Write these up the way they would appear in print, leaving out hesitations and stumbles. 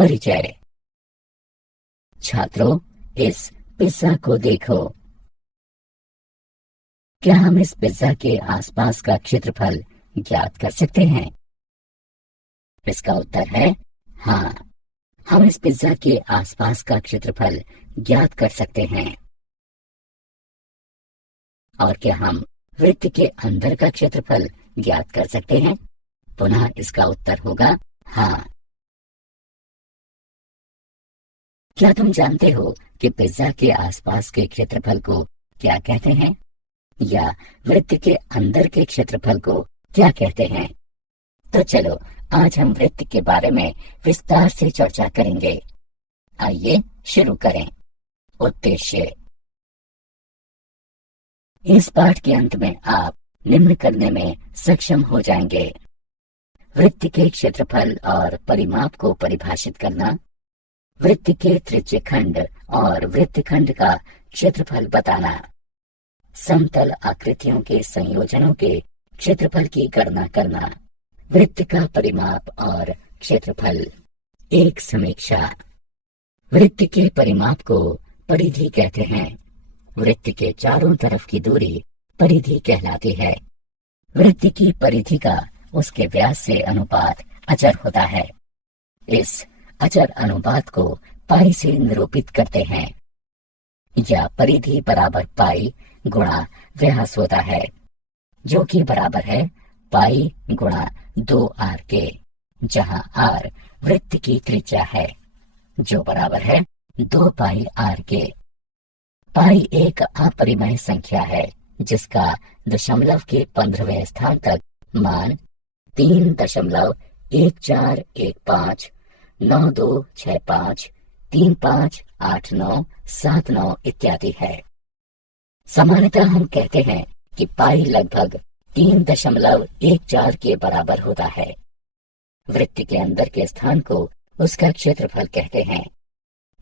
परिचय। छात्रों, इस पिज्जा को देखो। क्या हम इस पिज्जा के आसपास का क्षेत्रफल ज्ञात कर सकते हैं? इसका उत्तर है हाँ, हम इस पिज्जा के आसपास का क्षेत्रफल ज्ञात कर सकते हैं। और क्या हम वृत्त के अंदर का क्षेत्रफल ज्ञात कर सकते हैं? पुनः इसका उत्तर होगा हाँ। क्या तुम जानते हो कि पिज्जा के आसपास के क्षेत्रफल को क्या कहते हैं, या वृत्त के अंदर के क्षेत्रफल को क्या कहते हैं? तो चलो आज हम वृत्त के बारे में विस्तार से चर्चा करेंगे। आइए शुरू करें। उद्देश्य। इस पाठ के अंत में आप निम्न करने में सक्षम हो जाएंगे: वृत्त के क्षेत्रफल और परिमाप को परिभाषित करना, वृत्त के त्रिज्यखंड और वृत्तखंड का क्षेत्रफल बताना, समतल आकृतियों के संयोजनों के क्षेत्रफल की गणना करना, वृत्त का परिमाप और क्षेत्रफल। एक समीक्षा। वृत्त के परिमाप को परिधि कहते हैं। वृत्त के चारों तरफ की दूरी परिधि कहलाती है। वृत्त की परिधि का उसके व्यास से अनुपात अचर होता है। इस अचर अनुपात को पाई से निरूपित करते हैं, या परिधि बराबर पाई गुणा व्यास होता है, जो कि बराबर है पाई गुणा 2r के, जहां r वृत्त की त्रिज्या है, जो बराबर है 2 पाई r के। पाई एक अपरिमेय संख्या है जिसका दशमलव के 15वें स्थान तक मान 3.1415 9265 358979 इत्यादि है। सामान्यतः हम कहते हैं कि पाई लगभग 3.14 के बराबर होता है। वृत्त के अंदर के स्थान को उसका क्षेत्रफल कहते हैं।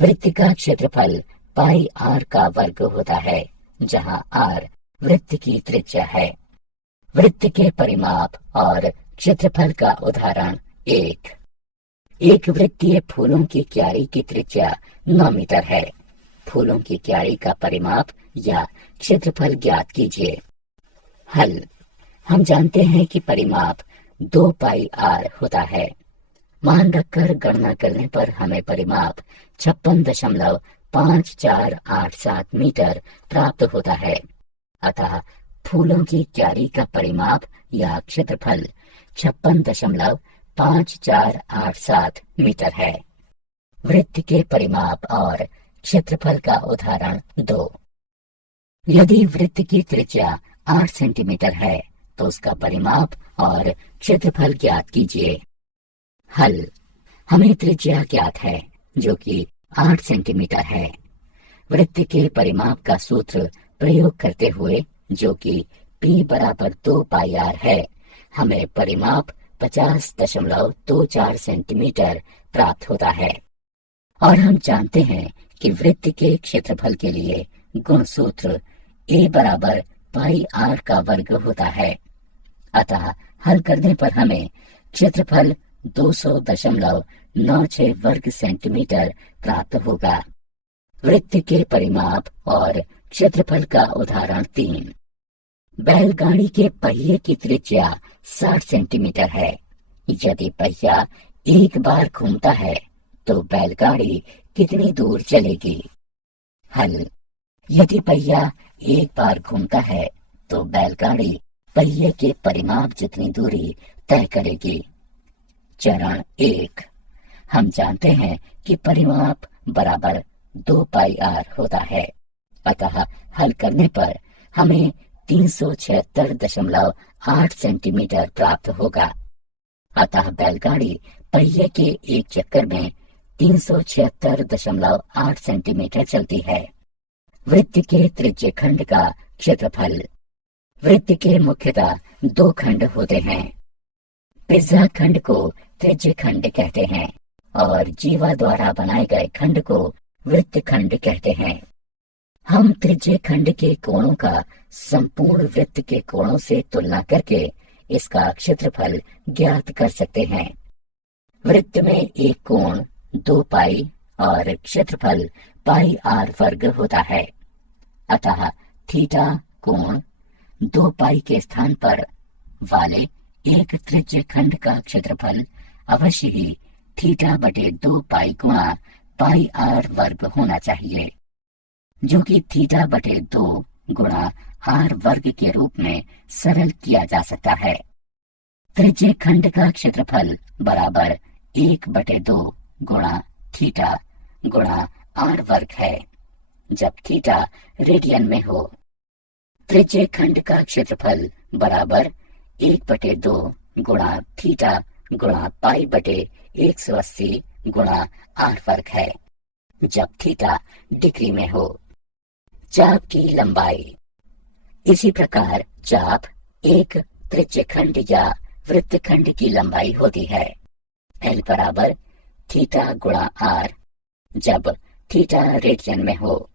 वृत्त का क्षेत्रफल पाई r का वर्ग होता है, जहां r वृत्त की त्रिज्या है। वृत्त के परिमाप और क्षेत्रफल का उदाहरण। एक वृत्तीय फूलों की क्यारी की त्रिज्या 9 मीटर है। फूलों की क्यारी का परिमाप या क्षेत्रफल ज्ञात कीजिए। हल। हम जानते हैं कि परिमाप 2 पाई r होता है। मान रखकर गणना करने पर हमें परिमाप 56.5487 मीटर प्राप्त होता है। अतः फूलों की क्यारी का परिमाप या क्षेत्रफल 56.5487 मीटर है। वृत्त के परिमाप और क्षेत्रफल का उदाहरण 2। यदि वृत्त की त्रिज्या 8 सेंटीमीटर है तो उसका परिमाप और क्षेत्रफल ज्ञात कीजिए। हल। हमें त्रिज्या ज्ञात है जो कि 8 सेंटीमीटर है। वृत्त के परिमाप का सूत्र प्रयोग करते हुए, जो कि P बराबर 2 पाई r है, हमें परिमाप 50.24 सेंटीमीटर प्राप्त होता है। और हम जानते हैं कि वृत्त के क्षेत्रफल के लिए गुण सूत्र A बराबर पाई r का वर्ग होता है। अतः हल करने पर हमें क्षेत्रफल 200.96 वर्ग सेंटीमीटर प्राप्त होगा। वृत्त के परिमाप और क्षेत्रफल का उदाहरण 3। बैलगाड़ी के पहिए की त्रिज्या 60 सेंटीमीटर है। यदि पहिया एक बार घूमता है तो बैलगाड़ी कितनी दूर चलेगी? हल। यदि पहिया एक बार घूमता है तो बैलगाड़ी पहिए के परिमाप जितनी दूरी तय करेगी। चरण 1। हम जानते हैं कि परिमाप बराबर 2 पाई r होता है। अतः हल करने पर हमें 376.8 सेंटीमीटर प्राप्त होगा। अतः बैलगाड़ी पहिए के एक चक्कर में 376.8 सेंटीमीटर चलती है। वृत्त के त्रिज्यखंड का क्षेत्रफल। वृत्त के मुख्यतः 2 खंड होते हैं। पिज्जा खंड को त्रिज्यखंड कहते हैं और जीवा द्वारा बनाए गए खंड को वृत्तखंड कहते हैं। हम त्रिज्यखंड के कोणों का संपूर्ण वृत्त के कोणों से तुलना करके इसका क्षेत्रफल ज्ञात कर सकते हैं। वृत्त में एक कोण 2 पाई और क्षेत्रफल पाई आर वर्ग होता है। अतः थीटा कोण 2 पाई के स्थान पर वाले एक त्रिज्य खंड का क्षेत्रफल अवश्य ही थीटा बटे 2 पाई गुणा पाई आर वर्ग होना चाहिए, जो कि थीटा बटे 2 गुणा आर वर्ग के रूप में सरल किया जा सकता है। त्रिज्य खंड का क्षेत्रफल बराबर 1/2 गुणा थीटा गुणा आर वर्ग है, जब थीटा रेडियन में हो। त्रिज्य खंड का क्षेत्रफल बराबर 1/2 गुणा थीटा गुणा पाई बटे 180 गुणा आर वर्ग है, जब थीटा डिग्री में हो। चाप की लंबाई। इसी प्रकार चाप एक त्रिज्यखंड या वृत्तखंड की लंबाई होती है। एल बराबर थीटा गुणा आर, जब थीटा रेडियन में हो।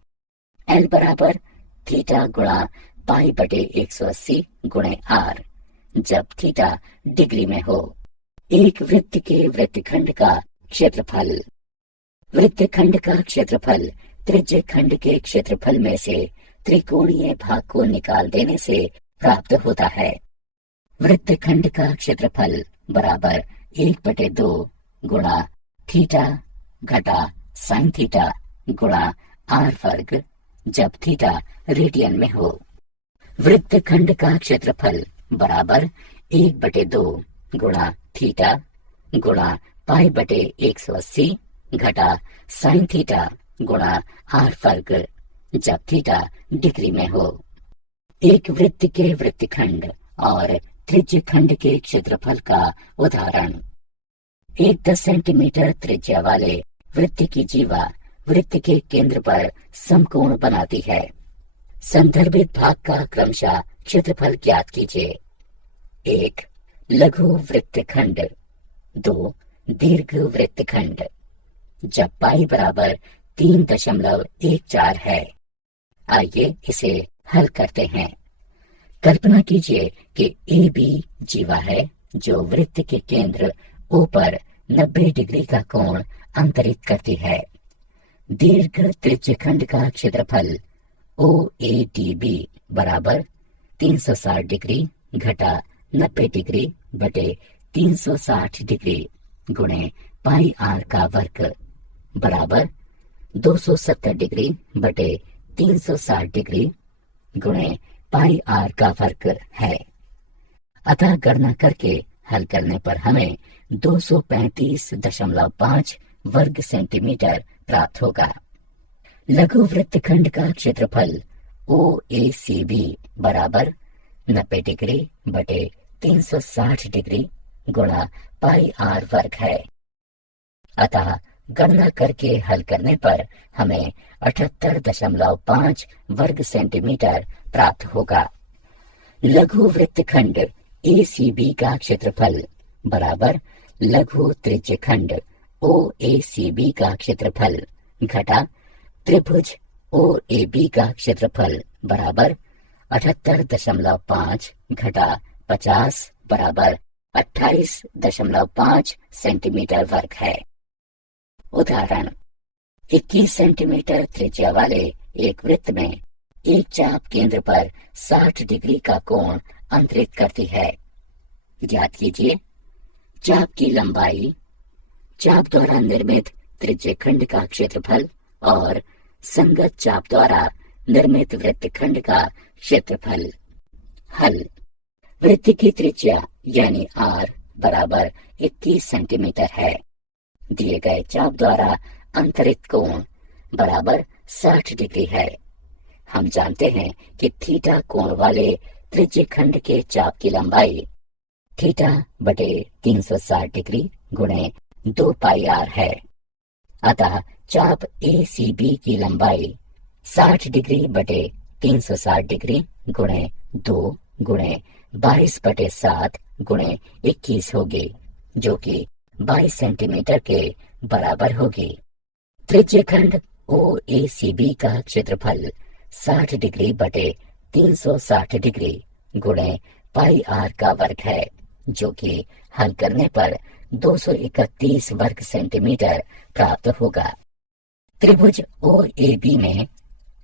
एल बराबर थीटा गुणा पाई बटे 180 गुणे आर, जब थीटा डिग्री में हो। एक वृत्त के वृत्तखंड का क्षेत्रफल। वृत्तखंड का क्षेत्रफल त्रिज्यखंड के क्षेत्रफल में से त्रिकोणीय भाग को निकाल देने से प्राप्त होता है। वृत्तखंड का क्षेत्रफल बराबर 1/2 गुणा थीटा घटा साइन थीटा गुणा आर वर्ग, जब थीटा रेडियन में हो। वृत्तखंड का क्षेत्रफल बराबर 1/2 गुणा थीटा गुणा पाई बटे 180 घटा साइन थीटा गुणा आर वर्ग, जब थीटा डिग्री में हो। एक वृत्त के वृत्तखंड और त्रिज्यखंड के क्षेत्रफल का उदाहरण। एक 10 सेंटीमीटर त्रिज्या वाले वृत्त की जीवा वृत्त के केंद्र पर समकोण बनाती है। संदर्भित भाग का क्रमशः क्षेत्रफल ज्ञात कीजिए। 1 लघु वृत्तखंड, 2 दीर्घ वृत्तखंड, जब पाई बराबर 3.14 है। आइए इसे हल करते हैं। कल्पना कीजिए कि ए बी जीवा है जो वृत्त के केंद्र ओ पर 90 डिग्री का कोण अंतरित करती है। दीर्घ त्रिज्यखंड का क्षेत्रफल ओ ए डी बी बराबर 360 डिग्री घटा 90 डिग्री बटे 360 डिग्री गुणे पाई आर का वर्ग बराबर 270 डिग्री बटे 360 डिग्री गुणे पाई आर का वर्ग है। अतः गणना करके हल करने पर हमें 235.5 वर्ग सेंटीमीटर प्राप्त होगा। लघु वृत्तखंड का क्षेत्रफल ओ ए सी बी बराबर 90 डिग्री बटे 360 डिग्री गुणा पाई आर वर्ग है। अतः गणना करके हल करने पर हमें 78.5 वर्ग सेंटीमीटर प्राप्त होगा। लघु वृत्तखंड ए सी बी का क्षेत्रफल बराबर लघु त्रिज्यखंड ओ ए सी बी का क्षेत्रफल घटा त्रिभुज ओ ए बी का क्षेत्रफल बराबर 78.5 घटा 50 बराबर 28.5 सेंटीमीटर वर्ग है। उदाहरण 21 सेंटीमीटर त्रिज्या वाले एक वृत्त में एक चाप केंद्र पर 60 डिग्री का कोण अंतरित करती है। ज्ञात कीजिए चाप की लंबाई, चाप द्वारा निर्मित त्रिज्यखंड का क्षेत्रफल और संगत चाप द्वारा निर्मित वृत्तखंड का क्षेत्रफल। हल। वृत्त की त्रिज्या यानी आर बराबर 21 सेंटीमीटर है। दिए गए चाप द्वारा अंतरित कोण बराबर 60 डिग्री है। हम जानते हैं कि थीटा कोण वाले त्रिज्यखंड के चाप की लंबाई थीटा बटे 360 डिग्री गुणे 2 पाई आर है। अतः चाप ए सी बी की लंबाई 60 डिग्री बटे 360 डिग्री गुणे 2 गुणे 22/7 गुणे 21 होगी, जो कि 22 सेंटीमीटर के बराबर होगी। त्रिज्यखंड ओ ए सी बी का क्षेत्रफल 60 डिग्री बटे 360 डिग्री गुणे पाई आर का वर्ग है, जो कि हल करने पर 231 वर्ग सेंटीमीटर प्राप्त होगा। त्रिभुज ओ ए बी में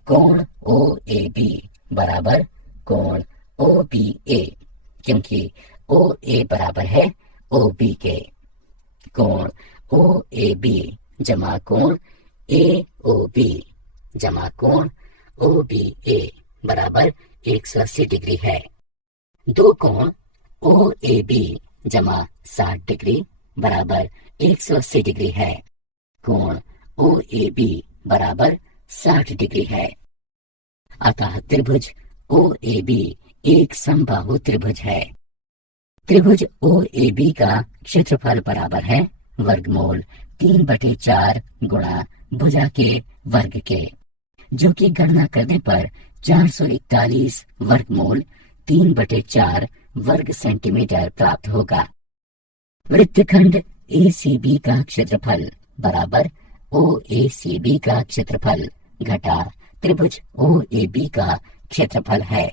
कोण ओ ए बी बराबर कोण ओ बी ए, क्योंकि ओ ए बराबर है ओ बी के। कोण ओ ए बी जमा कोण ए ओ बी जमा कोण ओ बी ए बराबर 180 डिग्री है। दो कोण ओ ए बी जमा 60 डिग्री बराबर 180 डिग्री है। कोण ओ ए बी बराबर 60 डिग्री है। अतः त्रिभुज ओ ए बी एक समबाहु त्रिभुज है। त्रिभुज ओ ए बी का क्षेत्रफल बराबर है वर्गमूल 3/4 गुणा भुजा के वर्ग के, जो कि गणना करने पर 441 वर्गमूल 3/4 वर्ग सेंटीमीटर प्राप्त होगा। वृत्तखंड ए सी बी का क्षेत्रफल बराबर ओ ए सी बी का क्षेत्रफल घटा त्रिभुज ओ ए बी का क्षेत्रफल है।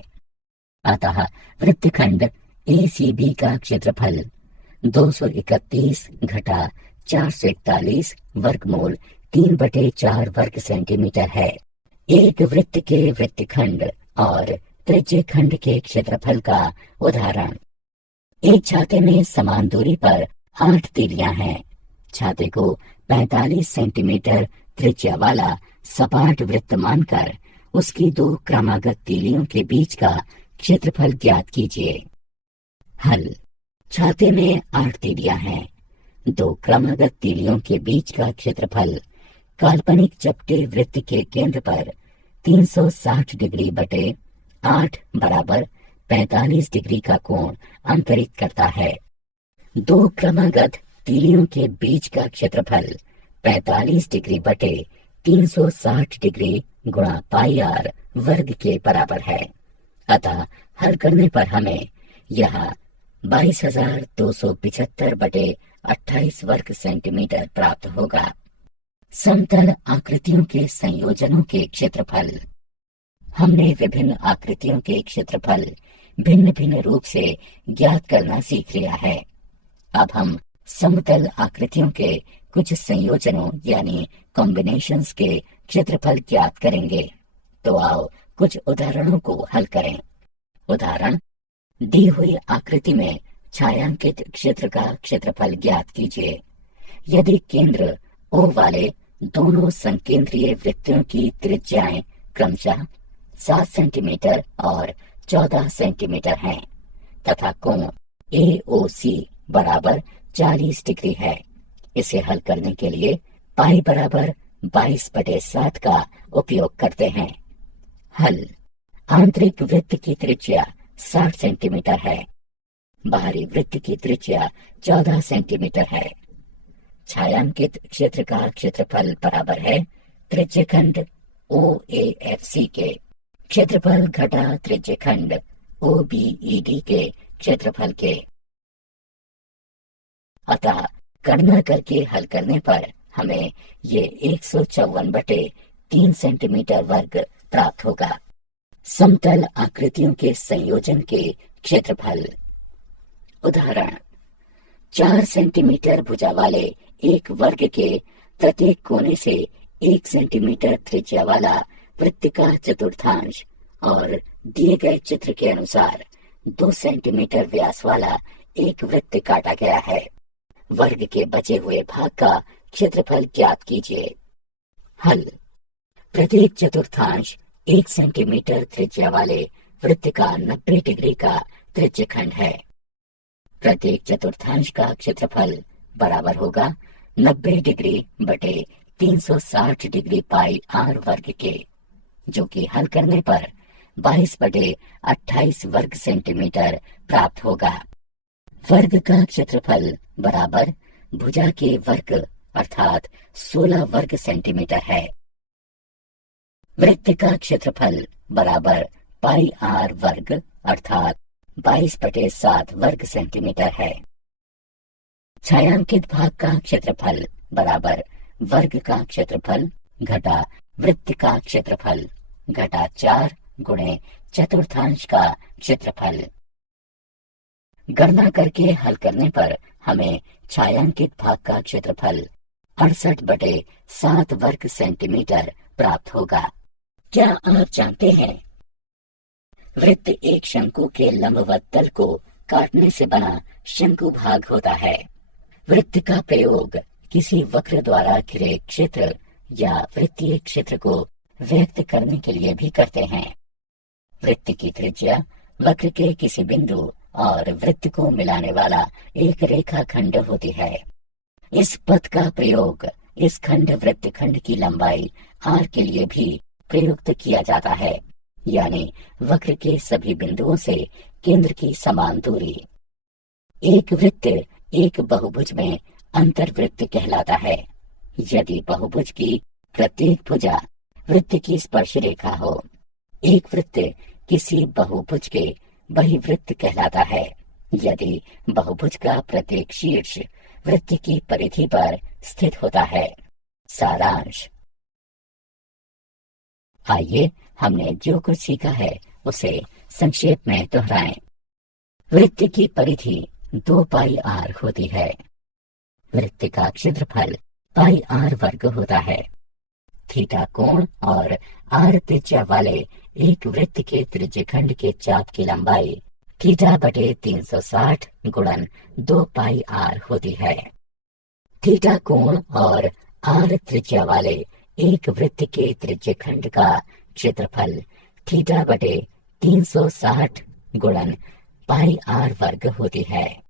अतः वृत्तखंड ए सी बी का क्षेत्रफल 231 घटा 441 वर्गमूल 3/4 वर्ग सेंटीमीटर है। एक वृत्त के वृत्तखंड और त्रिज्यखंड के क्षेत्रफल का उदाहरण। एक छाते में समान दूरी पर 8 तीलियां हैं। छाते को 45 सेंटीमीटर त्रिज्या वाला सपाट वृत्त मानकर उसकी 2 क्रमागत तीलियों के बीच का क्षेत्रफल ज्ञात कीजिए। हल। छाते में 8 तीलियां हैं। 2 क्रमागत तीलियों के बीच का क्षेत्रफल काल्पनिक चपटे वृत्त के केंद्र पर 360 डिग्री बटे 8 बराबर 45 डिग्री का कोण अंतरित करता है। 2 क्रमागत तीलियों के बीच का क्षेत्रफल 45 डिग्री बटे 360 डिग्री गुणा पाई आर वर्ग के बराबर है। अतः हल करने पर हमें यह 22,275 बटे 28 वर्ग सेंटीमीटर प्राप्त होगा। समतल आकृतियों के संयोजनों के क्षेत्रफल। हमने विभिन्न आकृतियों के क्षेत्रफल भिन्न भिन्न रूप से ज्ञात करना सीख लिया है। अब हम समतल आकृतियों के कुछ संयोजनों यानी कॉम्बिनेशंस के क्षेत्रफल ज्ञात करेंगे। तो आओ कुछ उदाहरणों को हल करें। उदाहरण। दी हुई आकृति में छायांकित क्षेत्र का क्षेत्रफल ज्ञात कीजिए। यदि केंद्र ओ वाले दोनों संकेंद्रीय वृत्तों की त्रिज्याएं क्रमशः 7 सेंटीमीटर और 14 सेंटीमीटर हैं तथा कोण AOC बराबर 40 डिग्री है, इसे हल करने के लिए पाई बराबर 22/7 का उपयोग करते हैं। हल। आंतरिक वृत्त की त्रिज्या 60 सेंटीमीटर है। बाहरी वृत्त की त्रिज्या 14 सेंटीमीटर है। छायांकित क्षेत्र का क्षेत्रफल बराबर है त्रिज्यखंड OAFC के क्षेत्रफल घटा त्रिज्यखंड OBED के क्षेत्रफल के। अतः गणना करके हल करने पर हमें ये 154/3 सेंटीमीटर वर्ग प्राप्त होगा। समतल आकृतियों के संयोजन के क्षेत्रफल। उदाहरण। 4 सेंटीमीटर भुजा वाले एक वर्ग के प्रत्येक कोने से 1 सेंटीमीटर त्रिज्या वाला वृत्त का चतुर्थांश और दिए गए चित्र के अनुसार 2 सेंटीमीटर व्यास वाला एक वृत्त काटा गया है। वर्ग के बचे हुए भाग का क्षेत्रफल ज्ञात कीजिए। हल। प्रत्येक चतुर्थांश 1 सेंटीमीटर त्रिज्या वाले वृत्त का 90 डिग्री का त्रिज्यखंड है। प्रत्येक चतुर्थांश का क्षेत्रफल बराबर होगा 90 डिग्री बटे 360 डिग्री पाई आर वर्ग के, जो कि हल करने पर 22/28 वर्ग सेंटीमीटर प्राप्त होगा। वर्ग का क्षेत्रफल बराबर भुजा के वर्ग अर्थात 16 वर्ग सेंटीमीटर है। वृत्त का क्षेत्रफल बराबर पाई आर वर्ग अर्थात 22/7 वर्ग सेंटीमीटर है। छायांकित भाग का क्षेत्रफल बराबर वर्ग का क्षेत्रफल घटा वृत्त का क्षेत्रफल घटा 4 गुणे चतुर्थांश का क्षेत्रफल। गणना करके हल करने पर हमें छायांकित भाग का क्षेत्रफल 68/7 वर्ग सेंटीमीटर प्राप्त होगा। क्या आप जानते हैं, वृत्त एक शंकु के लंबवत तल को काटने से बना शंकु भाग होता है। वृत्त का प्रयोग किसी वक्र द्वारा घिरे क्षेत्र या वृत्तीय क्षेत्र को व्यक्त करने के लिए भी करते हैं। वृत्त की त्रिज्या वक्र के किसी बिंदु और वृत्त को मिलाने वाला एक रेखाखंड होती है। इस पथ का प्रयोग इस खंड वृत्त खंड की लंबाई r के लिए भी प्रयुक्त किया जाता है, यानी वक्र के सभी बिंदुओं से केंद्र की समान दूरी। एक वृत्त एक बहुभुज में अंतर्वृत्त कहलाता है यदि बहुभुज की प्रत्येक भुजा वृत्त की स्पर्श रेखा हो। एक वृत्त किसी बहुभुज के बहिर्वृत्त कहलाता है यदि बहुभुज का प्रत्येक शीर्ष वृत्त की परिधि पर स्थित होता है। सारांश। आइए हमने जो कुछ सीखा है उसे संक्षेप में दोहराएं। वृत्त की परिधि 2πr होती है। वृत्त का क्षेत्रफल πr वर्ग होता है। थीटा कोण और r त्रिज्या वाले एक वृत्त के त्रिज्यखंड के चाप की लंबाई θ/360 गुणन 2πr होती है। थीटा कोण और r त्रिज्या वाले एक वृत्त के त्रिज्यखंड का क्षेत्रफल θ/360 गुणन πr वर्ग होती है।